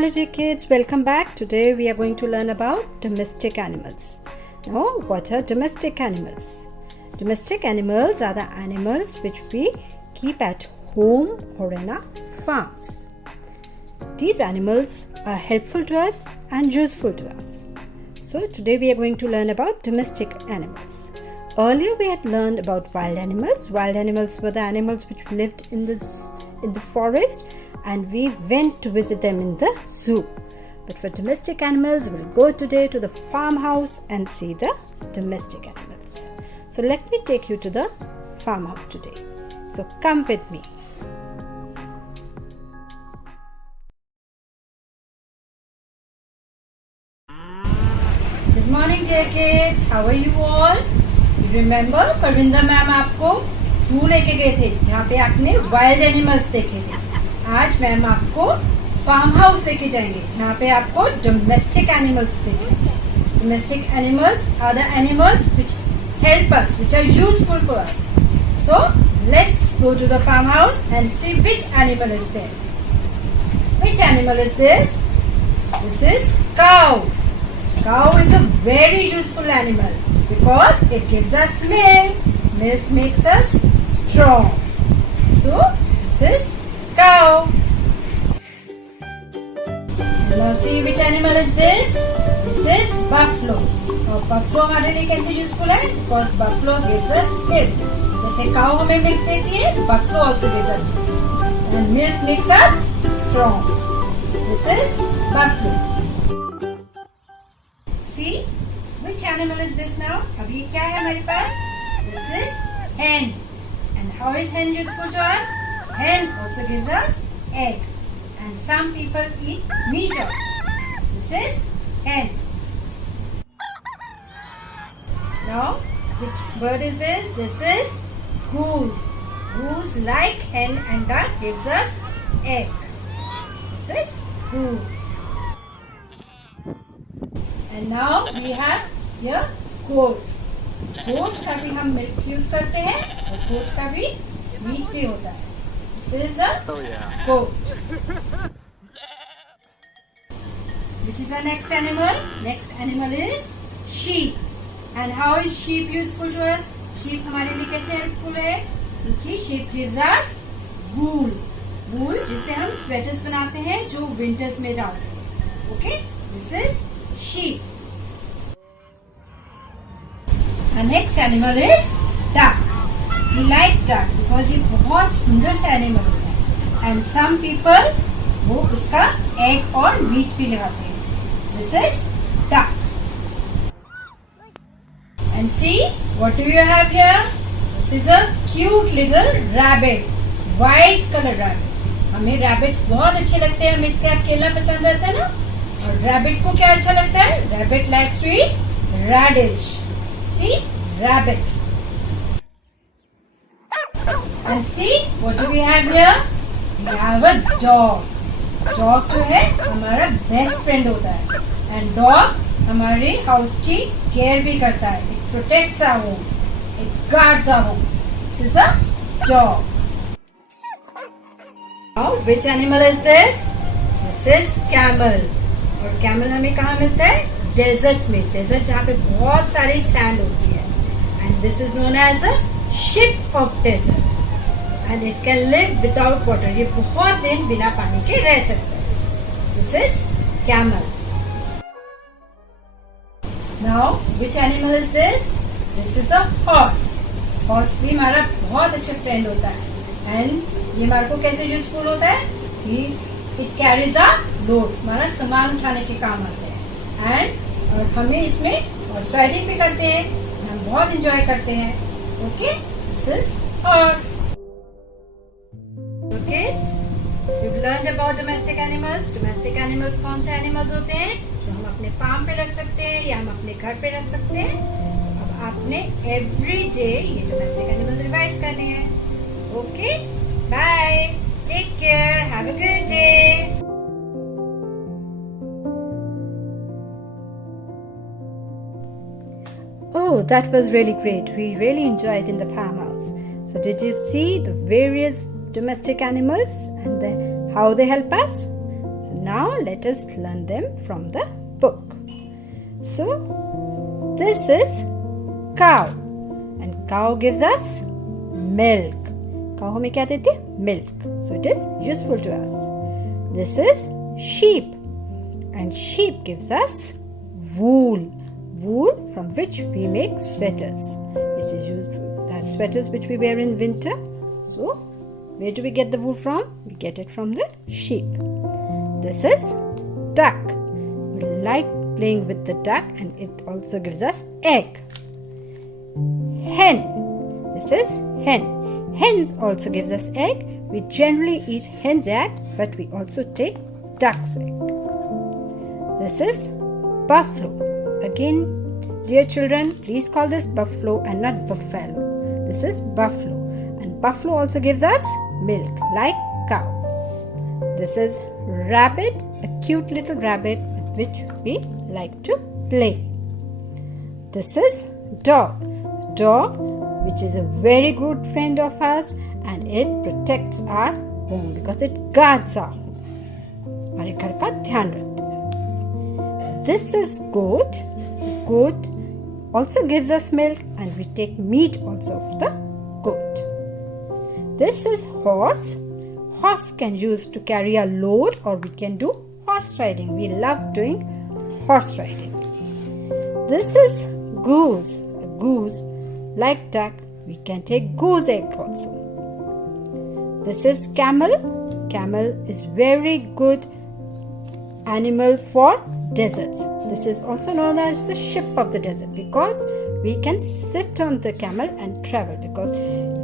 Hello dear kids, welcome back. Today we are going to learn about domestic animals. Now, what are domestic animals? Domestic animals are the animals which we keep at home or in our farms. These animals are helpful to us and useful to us. So today we are going to learn about domestic animals. Earlier we had learned about wild animals. Wild animals were the animals which lived in the forest, and we went to visit them in the zoo. But for domestic animals, we'll go today to the farmhouse and see the domestic animals. So let me take you to the farmhouse today. So come with me. Good morning dear kids. How are you all? You remember Parvinder ma'am आपको जू लेके गए थे जहाँ पे आपने wild animals देखे थे. आज मैम आपको फार्म हाउस लेके जाएंगे जहाँ पे आपको डोमेस्टिक एनिमल्स देखेंगे. Domestic animals are the animals which help us, which are useful for us. So let's go to the farmhouse and see which animal is there. Which animal is this? This is cow. Cow is a very useful animal because it gives us milk. Milk makes us strong. So this is cow. Now see which animal is this? This is buffalo. और buffalo हमारे लिए कैसे useful है? Because buffalo gives us milk. जैसे cow हमें milk देती है, buffalo also gives us milk. And milk makes us strong. This is buffalo. See which animal is this now? अब ये क्या है हमारे पास? This is hen. And how is hen useful to us? Hen also gives us egg. And some people eat meat also. This is hen. Now, which bird is this? This is goose. Goose, like hen and duck, gives us egg. This is goose. And now we have here goat. Goat का भी हम milk use करते हैं और goat का भी meat भी होता है. This is a goat. Which is the next animal? Next animal is sheep. And how is sheep useful to us? Sheep हमारे लिए कैसे helpful है? क्योंकि sheep gives us wool. Wool जिससे हम sweaters बनाते हैं जो winters में डालते हैं. Okay? This is sheep. The next animal is duck. We like duck because ये बहुत सुंदर सा एनिमल होता है. And some people वो उसका egg और meat भी लगाते हैं. This is duck. And see what do you have here? This is a cute little rabbit. White color rabbit. हमें rabbits बहुत अच्छे लगते हैं. हमें इसका केला पसंद आता है ना. और rabbit को क्या अच्छा लगता है? Rabbit likes to eat radish. See rabbit. And see what do we have here? We have a dog. Dog जो है हमारा best friend होता है. And dog हमारे house की care भी करता है. It protects our home. It guards our home. This is a dog. Now which animal is this? This is camel. और camel हमें कहाँ मिलता है? Desert में. Desert जहाँ पे बहुत सारी sand होती है. And this is known as a ship of desert. And it can live without water. ये बहुत दिन बिना पानी के रह सकता है. This is camel. Now, which animal is this? This is a horse. Horse भी हमारा बहुत अच्छा friend होता है. And ये हमारे को कैसे useful होता है? कि it carries a load. हमारा सामान उठाने के काम आता है. And और हमें इसमें horse riding भी करते हैं. हम बहुत enjoy करते हैं. Okay? This is horse. So kids, you've learned about domestic animals. Domestic animals कौन से animals होते हैं जो हम अपने farm पे रख सकते हैं या हम अपने घर पे रख सकते हैं. अब आपने every day ये domestic animals revise करने हैं. Okay? Bye. Take care. Have a great day. Oh, that was really great. We really enjoyed in the farmhouse. So did you see the various domestic animals and how they help us? So now let us learn them from the book. So this is cow, and cow gives us milk. Cow हमें क्या देती है? Milk. So it is useful to us. This is sheep, and sheep gives us wool. Wool from which we make sweaters. It is used that sweaters which we wear in winter. So where do we get the wool from? We get it from the sheep. This is duck. We like playing with the duck, and it also gives us egg. Hen. This is hen. Hen also gives us egg. We generally eat hen's egg, but we also take duck's egg. This is buffalo. Again, dear children, please call this buffalo and not buffalo. This is buffalo. And buffalo also gives us milk, like cow. This is rabbit, a cute little rabbit with which we like to play. This is dog. Dog, which is a very good friend of ours, and it protects our home because it guards our home. हमारे घर का ध्यान रखता है. This is goat. Goat also gives us milk, and we take meat also of the goat. This is horse. Horse can use to carry a load, or we can do horse riding. We love doing horse riding. This is goose. A goose, like duck, we can take goose egg also. This is camel. Camel is very good animal for deserts. This is also known as the ship of the desert because we can sit on the camel and travel, because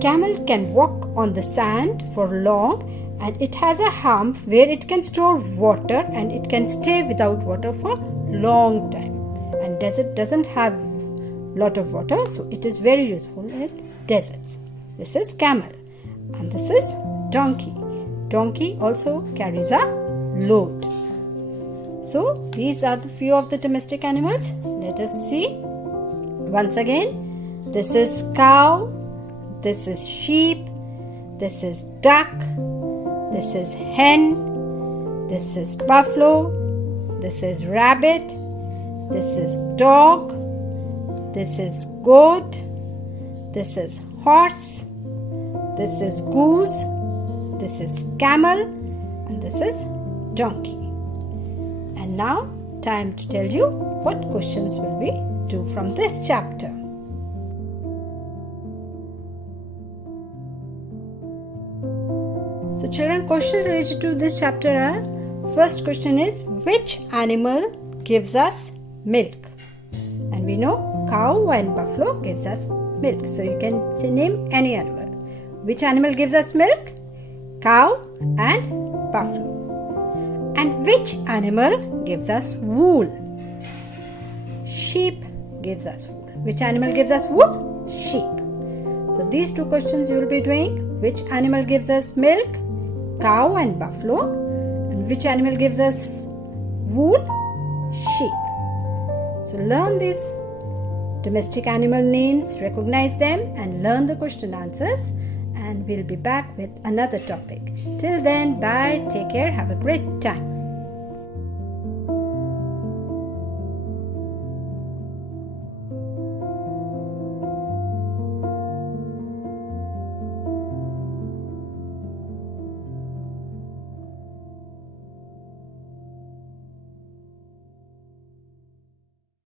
camel can walk on the sand for long, and it has a hump where it can store water, and it can stay without water for long time. And desert doesn't have lot of water, so it is very useful in deserts. This is camel, and this is donkey. Donkey also carries a load. So these are the few of the domestic animals. Let us see once again. This is cow, this is sheep, this is duck, this is hen, this is buffalo, this is rabbit, this is dog, this is goat, this is horse, this is goose, this is camel, and this is donkey. And now, time to tell you what questions will we do from this chapter. So children, questions related to this chapter are: first question is, which animal gives us milk? And we know cow and buffalo gives us milk. So you can say, name any animal. Which animal gives us milk? Cow and buffalo. And which animal gives us wool? Sheep gives us wool. Which animal gives us wool? Sheep. So these two questions you will be doing. Which animal gives us milk? Cow and buffalo. And which animal gives us wool? Sheep. So learn these domestic animal names, recognize them, and learn the question answers. And we'll be back with another topic. Till then, bye, take care, have a great time.